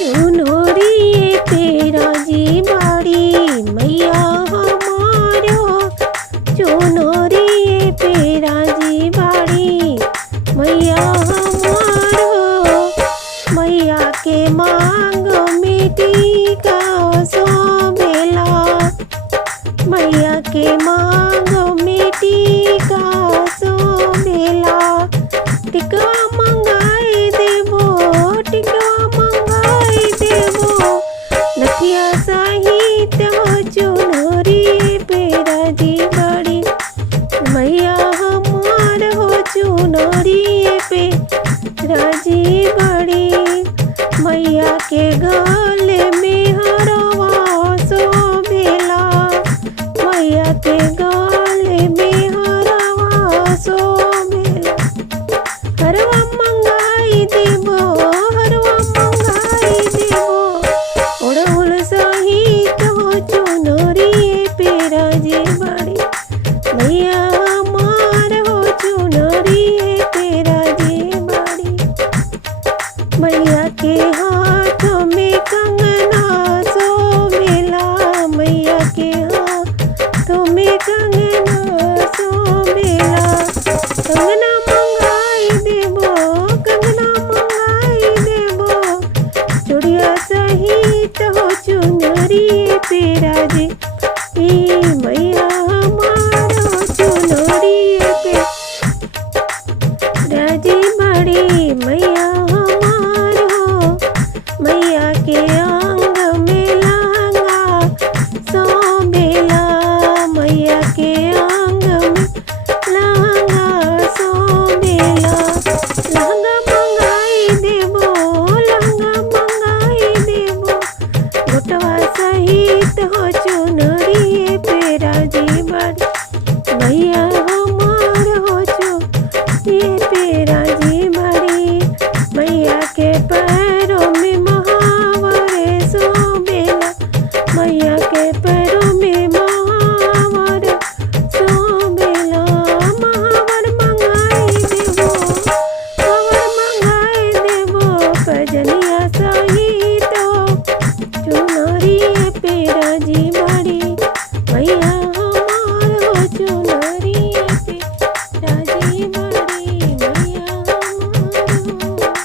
चुनरिए तेरा जी बाड़ी मैया हमारो चुनरिए तेरा जी बाड़ी मैया हमारो मैया के मांग मिट्टी का सोबेला मैया के मांग मिट्टी का सोबेला टिकवा मंगाई देबो टिकवा मंगाई देबो नथिया सहित हो चुनरी पेरा जी बड़ी मैया हमार हो चुनरी पे राजी बड़ी मैया के गले में हरवा सोबेला मैया के गले में हरवा सोबेला हरवा मंगाई देबो हरवा मंगाई देबो ओढ़ौल सहित हो चुनरी पेरा जी बड़ी मैया हमार हो चुनरी पेरा जी बड़ी मैया के हाथ में कंगना सोबेला मैया के हाथ में कंगना सोबेला कंगना मंगाई देबो कंगना मंगाई देबो चूड़िया सहित हो चुनरी पेरा जी मैया हमार हो चुनरी पे राजी बड़ी मैया हमार हो मैया के अंग में लहंगा सोबेला मैया के अंग में लहंगा सोबेला लहंगा मंगाई देबो लहंगा मंगाई देबो गोटवा सहित हो चुनरी पेरा जी बड़ी मैया हमार हो चुनरी पे